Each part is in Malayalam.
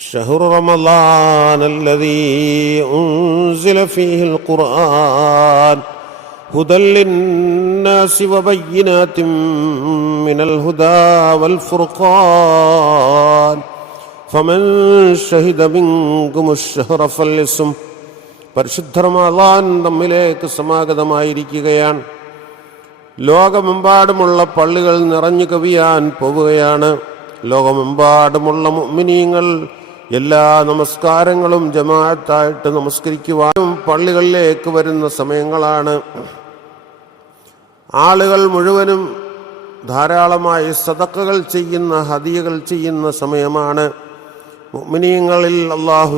شهر رمضان الذي أنزل فيه القرآن هدى للناس وبينات من الهدى والفرقان فمن شهد منكم الشهر فليصم പരിശുദ്ധ റമദാൻ നമ്മിലേക്ക് സമാഗതമായിരിക്കുകയാണ് ലോകമെമ്പാടുമുള്ള പള്ളികൾ നിറഞ്ഞു കവിയാൻ പോവുകയാണ് ലോകമെമ്പാടുമുള്ള മുഅ്മിനീങ്ങൾ എല്ലാ നമസ്കാരങ്ങളും ജമാഅത്തായിട്ട് നമസ്കരിക്കുവാനും പള്ളികളിലേക്ക് വരുന്ന സമയങ്ങളാണ്. ആളുകൾ മുഴുവനും ധാരാളമായി സതക്കകൾ ചെയ്യുന്ന ഹദിയകൾ ചെയ്യുന്ന സമയമാണ്. മുഅ്മിനീങ്ങളിൽ അള്ളാഹു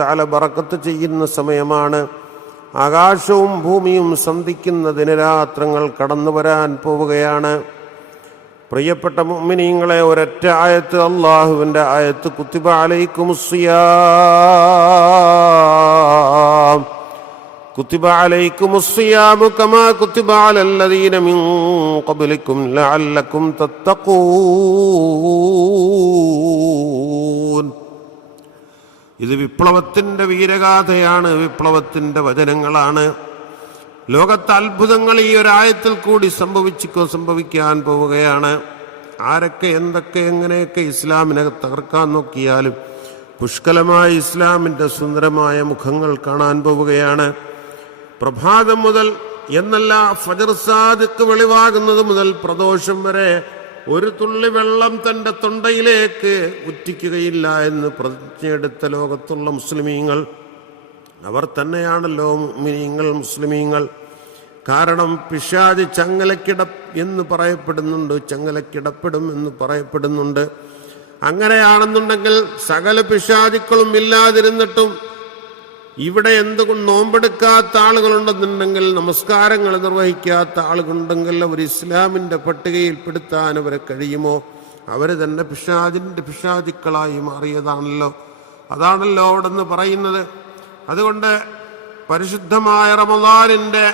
തആല ബറക്കത്ത് ചെയ്യുന്ന സമയമാണ്. ആകാശവും ഭൂമിയും സന്ധിക്കുന്ന ദിനരാത്രങ്ങൾ കടന്നു വരാൻ പോവുകയാണ്. പ്രിയപ്പെട്ട മുഅ്മിനീങ്ങളെ ഒരൊറ്റ ആയത്ത് അള്ളാഹുവിന്റെ ആയത്ത് കുത്തിബ അലൈക്കും കുത്തിബ അലൈക്കും കമാ മിൻ തത്തഖൂൻ. ഇത് വിപ്ലവത്തിന്റെ വീരഗാഥയാണ് വിപ്ലവത്തിന്റെ വചനങ്ങളാണ്. ലോകത്ത് അത്ഭുതങ്ങൾ ഈ ഒരായത്തിൽ കൂടി സംഭവിച്ചിക്കോ സംഭവിക്കാൻ പോവുകയാണ്. ആരൊക്കെ എന്തൊക്കെ എങ്ങനെയൊക്കെ ഇസ്ലാമിനെ തകർക്കാൻ നോക്കിയാലും പുഷ്കലമായ ഇസ്ലാമിന്റെ സുന്ദരമായ മുഖങ്ങൾ കാണാൻ പോവുകയാണ്. പ്രഭാതം മുതൽ എന്നല്ല ഫജർ സാദിക്ക് വെളിവാകുന്നത് മുതൽ പ്രദോഷം വരെ ഒരു തുള്ളി വെള്ളം തന്റെ തൊണ്ടയിലേക്ക് ഉറ്റിക്കുകയില്ല എന്ന് പ്രതിജ്ഞയെടുത്ത ലോകത്തുള്ള മുസ്ലിമീങ്ങൾ അവർ തന്നെയാണല്ലോ മുഅ്മിനീങ്ങൾ മുസ്ലിമീങ്ങൾ. കാരണം പിശാജ് ചങ്ങലക്കിട എന്ന് പറയപ്പെടുന്നുണ്ട് ചങ്ങലക്കിടപ്പെടും എന്ന് പറയപ്പെടുന്നുണ്ട്. അങ്ങനെയാണെന്നുണ്ടെങ്കിൽ സകല പിശാചുക്കളും ഇല്ലാതിരുന്നിട്ടും ഇവിടെ എന്തുകൊണ്ട് നോമ്പെടുക്കാത്ത ആളുകളുണ്ടെന്നുണ്ടെങ്കിൽ നമസ്കാരങ്ങൾ നിർവഹിക്കാത്ത ആളുകളുണ്ടെങ്കിൽ അവർ ഇസ്ലാമിന്റെ പട്ടികയിൽപ്പെടുത്താൻ അവരെ കഴിയുമോ? അവർ തന്നെ പിശാജിന്റെ പിഷാദിക്കളായി മാറിയതാണല്ലോ. അതാണല്ലോ അവിടെ നിന്ന് പറയുന്നത്. അതുകൊണ്ട് പരിശുദ്ധമായ റമദാനിന്റെ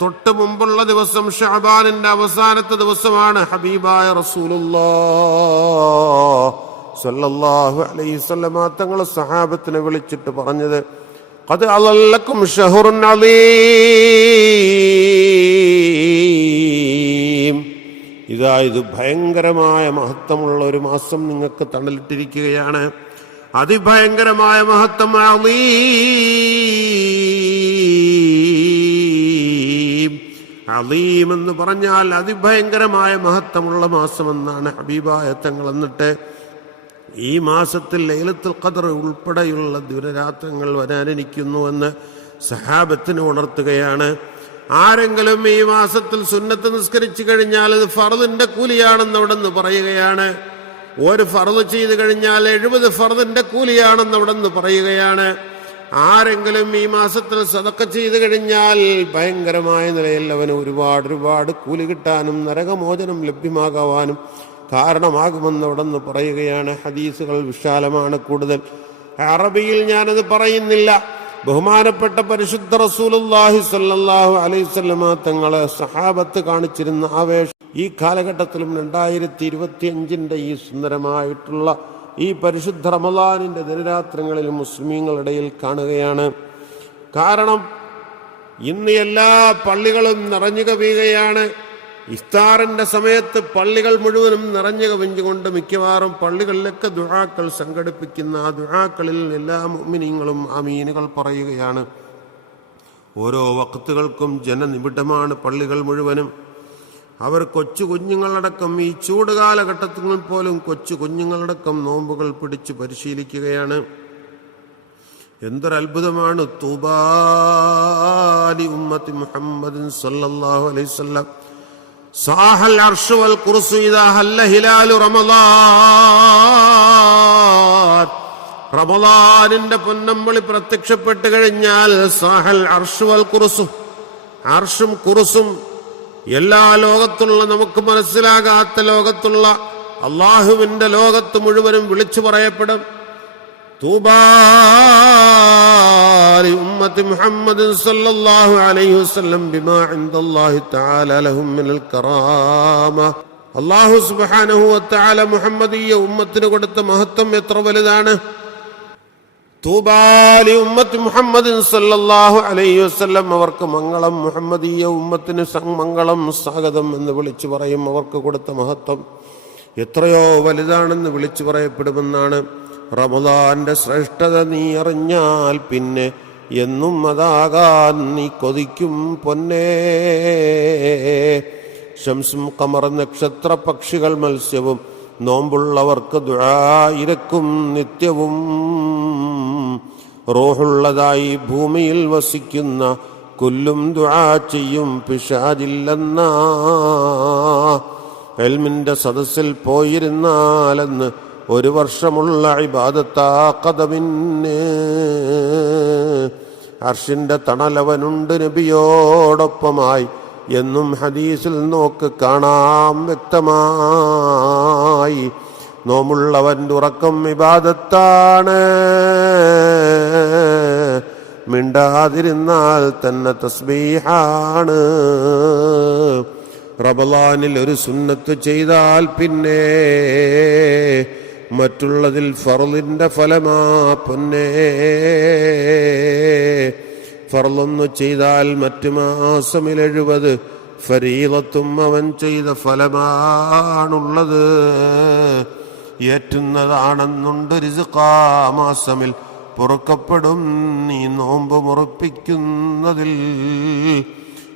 തൊട്ട് മുമ്പുള്ള ദിവസം ഷഹബാനിന്റെ അവസാനത്തെ ദിവസമാണ് ഹബീബായ റസൂലുല്ലാഹു അലൈഹി വസല്ലമ തങ്ങളെ സഹാബത്തിനെ വിളിച്ചിട്ട് പറഞ്ഞത് അത് അലല്ലക്കും ഷഹറുൻ അലീം ഭയങ്കരമായ മഹത്വമുള്ള ഒരു മാസം നിങ്ങൾക്ക് തണലിട്ടിരിക്കുകയാണ്. അതിഭയങ്കരമായ മഹത്വം അലീം അലീം എന്ന് പറഞ്ഞാൽ അതിഭയങ്കരമായ മഹത്വമുള്ള മാസമെന്നാണ് ഹബീബായ തങ്ങൾ എന്നിട്ട് ഈ മാസത്തിൽ ലൈലത്തുൽ ഖദർ ഉൾപ്പെടെയുള്ള ദിനരാത്രങ്ങൾ വരാനിരിക്കുന്നുവെന്ന് സഹാബത്തിന് ഉണർത്തുകയാണ്. ആരെങ്കിലും ഈ മാസത്തിൽ സുന്നത്ത് നിസ്കരിച്ചു കഴിഞ്ഞാൽ അത് ഫറദിന്റെ കൂലിയാണെന്ന് അവിടെ നിന്ന് പറയുകയാണ്. ഒരു ഫറദ് ചെയ്ത് കഴിഞ്ഞാൽ എഴുപത് ഫറദിന്റെ കൂലിയാണെന്ന് അവിടെ നിന്ന് പറയുകയാണ്. ആരെങ്കിലും ഈ മാസത്തിൽ സതക്ക ചെയ്ത് കഴിഞ്ഞാൽ ഭയങ്കരമായ നിലയിൽ അവന് ഒരുപാട് ഒരുപാട് കൂലി കിട്ടാനും നരകമോചനം ലഭ്യമാകാനും കാരണമാകുമെന്ന് അവിടെ നിന്ന് പറയുകയാണ്. ഹദീസുകൾ വിശാലമാണ് കൂടുതൽ. അറബിയിൽ ഞാനത് പറയുന്നില്ല. ബഹുമാനപ്പെട്ട പരിശുദ്ധ റസൂലുല്ലാഹി സല്ലാഹു അലൈഹി വസല്ലമ തങ്ങളെ സഹാബത്ത് കാണിച്ചിരുന്ന ആവേശം ഈ കാലഘട്ടത്തിലും രണ്ടായിരത്തി ഇരുപത്തി അഞ്ചിന്റെ ഈ സുന്ദരമായിട്ടുള്ള ഈ പരിശുദ്ധ റമദാനിന്റെ ദിനരാത്രങ്ങളിൽ മുസ്ലിങ്ങളിടയിൽ കാണുകയാണ്. കാരണം ഇന്ന് എല്ലാ പള്ളികളും നിറഞ്ഞു കവിയുകയാണ്. ഇഫ്താറിന്റെ സമയത്ത് പള്ളികൾ മുഴുവനും നിറഞ്ഞു കവിഞ്ഞുകൊണ്ട് മിക്കവാറും പള്ളികളിലൊക്കെ ദുഴാക്കൾ സംഘടിപ്പിക്കുന്ന ആ ദുഴാക്കളിൽ എല്ലാ മുഅ്മിനീങ്ങളും ആമീനുകൾ പറയുകയാണ്. ഓരോ വക്തുകൾക്കും ജനനിബിഡമാണ് പള്ളികൾ മുഴുവനും. അവർ കൊച്ചു കുഞ്ഞുങ്ങളടക്കം ഈ ചൂട് കാലഘട്ടത്തിൽ പോലും കൊച്ചു കുഞ്ഞുങ്ങളടക്കം നോമ്പുകൾ പിടിച്ച് പരിശീലിക്കുകയാണ്. എന്തൊരത്ഭുതമാണ്. തൂബാലി ഉമ്മത്തി മുഹമ്മദ് സല്ലല്ലാഹു അലൈഹി വസല്ലം. സാഹൽ അർഷ് വൽ കുർസു ഇദാ ഹല്ല ഹിലാലു റമദാനിന്റെ പൊന്നമ്പളി പ്രത്യക്ഷപ്പെട്ട് കഴിഞ്ഞാൽ സാഹൽ അർഷ് വൽ അർഷും കുറുസും എല്ലാ ലോകത്തുള്ള നമുക്ക് മനസ്സിലാകാത്ത ലോകത്തുള്ള അള്ളാഹുവിന്റെ ലോകത്ത് മുഴുവനും വിളിച്ചു പറയപ്പെടും. മുഹമ്മദ് സല്ലല്ലാഹു അലൈഹി വസല്ലം ബിമാ ഇൻദല്ലാഹി തആല ലഹും മിനൽ കറാമ. അള്ളാഹു സുബാനഹുവത്താല മുഹമ്മദീയ ഉമ്മത്തിന് കൊടുത്ത മഹത്വം എത്ര വലുതാണ്? തൂബാലി ഉമ്മത്ത് മുഹമ്മദ് സല്ലല്ലാഹു അലൈഹി വസല്ലം. അവർക്ക് മംഗളം മുഹമ്മദീയ ഉമ്മത്തിന് മംഗളം സ്വാഗതം എന്ന് വിളിച്ചു പറയും. അവർക്ക് കൊടുത്ത മഹത്വം എത്രയോ വലുതാണെന്ന് വിളിച്ചു പറയപ്പെടുമെന്നാണ്. റമദാന്റെ ശ്രേഷ്ഠത നീ അറിഞ്ഞാൽ പിന്നെ എന്നും അതാകാൻ നീ കൊതിക്കും പൊന്നേ. ശംസും കമർ നക്ഷത്ര പക്ഷികൾ മത്സ്യവും നോമ്പുള്ളവർക്ക് ദുരായിരക്കും നിത്യവും. റോഹുള്ളതായി ഭൂമിയിൽ വസിക്കുന്ന കൊല്ലും ദുആ ചെയ്യും പിശാജില്ലെന്ന എൽമിന്റെ സദസ്സിൽ പോയിരുന്നാലെന്ന് ഒരു വർഷമുള്ള ഇബാദത്താ കഥമിന് അർഷിന്റെ തണലവനുണ്ട് നബിയോടൊപ്പമായി എന്നും ഹദീസിൽ നോക്ക് കാണാം വ്യക്തമായി. നോമുള്ളവന്റെ ഉറക്കം വിവാദത്താണ് മിണ്ടാതിരുന്നാൽ തന്നെ തസ്ബീഹാണ്. റബലാനിൽ ഒരു സുന്നത്ത് ചെയ്താൽ പിന്നെ മറ്റുള്ളതിൽ ഫറലിന്റെ ഫലമാ പൊന്നേ. ഫറലൊന്നു ചെയ്താൽ മറ്റു മാസമിൽ എഴുപത് ഫരീലത്തും അവൻ ചെയ്ത ഫലമാണുള്ളത്. ഏറ്റുന്നതാണെന്നുണ്ട് മാസമിൽ. പൊറുക്കപ്പെടും നീ നോമ്പ് മുറപ്പിക്കുന്നതിൽ.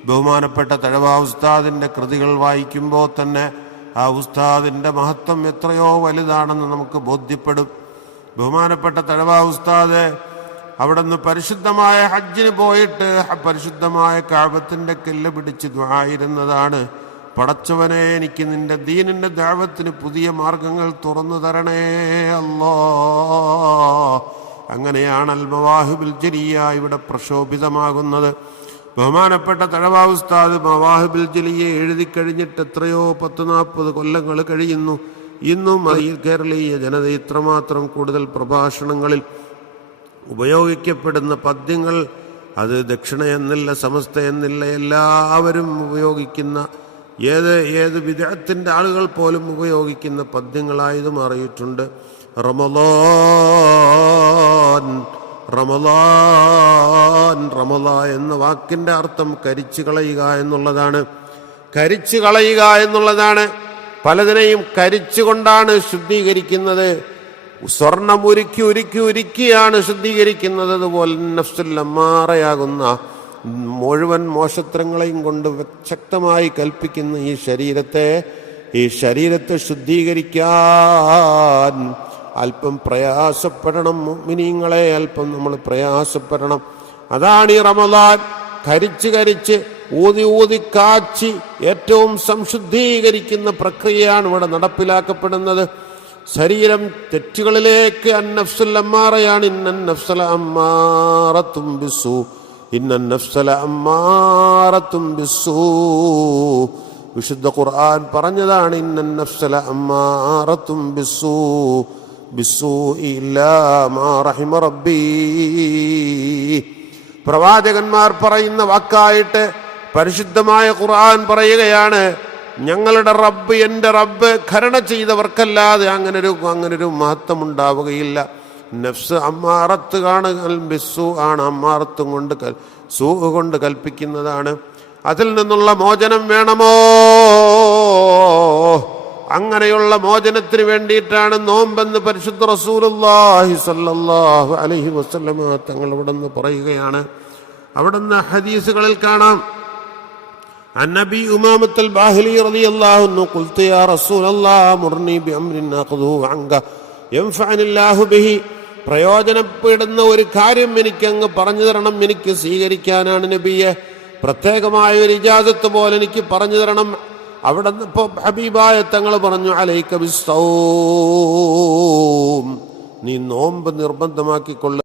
ബഹുമാനപ്പെട്ട തഴവ ഉസ്താദിന്റെ കൃതികൾ വായിക്കുമ്പോൾ തന്നെ ആ ഉസ്താദിന്റെ മഹത്വം എത്രയോ വലുതാണെന്ന് നമുക്ക് ബോധ്യപ്പെടും. ബഹുമാനപ്പെട്ട തഴവ ഉസ്താദ് അവിടുന്ന് പരിശുദ്ധമായ ഹജ്ജിന് പോയിട്ട് പരിശുദ്ധമായ കാപത്തിന്റെ കല്ല് പിടിച്ച് ദ്വായിരുന്നതാണ് പടച്ചവനെ എനിക്ക് നിന്റെ ദീനിന്റെ ദാവത്തിന് പുതിയ മാർഗങ്ങൾ തുറന്നു തരണേ അല്ലോ. അങ്ങനെയാണ് അൽമവാഹുബിൽ ജലിയ ഇവിടെ പ്രക്ഷോഭിതമാകുന്നത്. ബഹുമാനപ്പെട്ട തഴവാ ഉസ്താദ് മവാഹിബുൽ ജലിയെ എഴുതി കഴിഞ്ഞിട്ട് എത്രയോ പത്ത് നാൽപ്പത് കൊല്ലങ്ങൾ കഴിയുന്നു. ഇന്നും കേരളീയ ജനത ഇത്രമാത്രം കൂടുതൽ പ്രഭാഷണങ്ങളിൽ ഉപയോഗിക്കപ്പെടുന്ന പദ്യങ്ങൾ അത് ദക്ഷിണ എന്നില്ല സമസ്ത എന്നില്ല എല്ലാവരും ഉപയോഗിക്കുന്ന ഏത് ഏത് വിദേഹത്തിന്റെ ആളുകൾ പോലും ഉപയോഗിക്കുന്ന പദ്യങ്ങളായത് മാറിയിട്ടുണ്ട്. റമലാൻ റമലാൻ റമല എന്ന വാക്കിന്റെ അർത്ഥം കരിച്ചു കളയുക എന്നുള്ളതാണ്. കരിച്ചു കളയുക എന്നുള്ളതാണ്. പലതിനെയും കരിച്ചുകൊണ്ടാണ് ശുദ്ധീകരിക്കുന്നത്. സ്വർണം ഉരുക്കി ഉരുക്കി ഉരുക്കിയാണ് ശുദ്ധീകരിക്കുന്നത്. അതുപോലെ നഫ്സുൽ അമ്മാറയാകുന്ന മുഴുവൻ മോശത്രങ്ങളെയും കൊണ്ട് ശക്തമായി കൽപ്പിക്കുന്ന ഈ ശരീരത്തെ ഈ ശരീരത്തെ ശുദ്ധീകരിക്കാൻ അല്പം പ്രയാസപ്പെടണം മിനിങ്ങളെ അല്പം നമ്മൾ പ്രയാസപ്പെടണം. അതാണ് ഈ റമദാൻ. കരിച്ച് കരിച്ച് ഊതി ഊതി കാച്ചി ഏറ്റവും സംശുദ്ധീകരിക്കുന്ന പ്രക്രിയയാണ് ഇവിടെ നടപ്പിലാക്കപ്പെടുന്നത്. ശരീരം തെറ്റുകളിലേക്ക് അന്നഫ്സൽ അമ്മാറയാണ് ഇന്നൻ നഫ്സല അമ്മാറത്തും ബിസു ഇന്നൻ നഫ്സല അമ്മാറത്തും ബിസു വിശുദ്ധ ഖുർആൻ പറഞ്ഞതാണ് ഇന്നൻ നഫ്സല അമ്മാറത്തും ബിസു ബിസു റഹിമ റബ്ബി. പ്രവാചകന്മാർ പറയുന്ന വാക്കായിട്ട് പരിശുദ്ധമായ ഖുർആൻ പറയുകയാണ്. ഞങ്ങളുടെ റബ്ബ് എന്റെ റബ്ബ് ഖരണ ചെയ്തവർക്കല്ലാതെ അങ്ങനൊരു അങ്ങനൊരു മഹത്വം ഉണ്ടാവുകയില്ല നഫ്സ് അമ്മാറത്ത് കാണുക ബിസ്സു ആണ് അമ്മാറത്തും കൊണ്ട് കൽ- കൊണ്ട് കൽപ്പിക്കുന്നതാണ്. അതിൽ നിന്നുള്ള മോചനം വേണമോ? അങ്ങനെയുള്ള മോചനത്തിന് വേണ്ടിയിട്ടാണ് നോമ്പെന്ന് പരിശുദ്ധ റസൂലുള്ളാഹി സല്ലല്ലാഹു അലൈഹി വസല്ലമ തങ്ങൾ ഇവിടെ നിന്ന് പറയുകയാണ്. അവിടുന്ന് ഹദീസുകളിൽ കാണാം. عن ابي امامه الباهلي رضي الله عنه قلت يا رسول الله مرني بامر اخذه عنك ينفعني الله به പ്രയോജനപ്പെടുന്ന ഒരു കാര്യം എനിക്ക് അങ്ങ് പറഞ്ഞു തരണം എനിക്ക് സ്വീകരിക്കാനാണ് നബിയെ പ്രത്യേകമായ ഒരു ഇജാസത്ത് പോലെ എനിക്ക് പറഞ്ഞു തരണം അവിടെ ഇപ്പോ ഹബീബായ തങ്ങൾ പറഞ്ഞു അലൈക്ക ബിസ്സൗം നീ നോമ്പ് നിർബന്ധമാക്കിക്കൊള്ള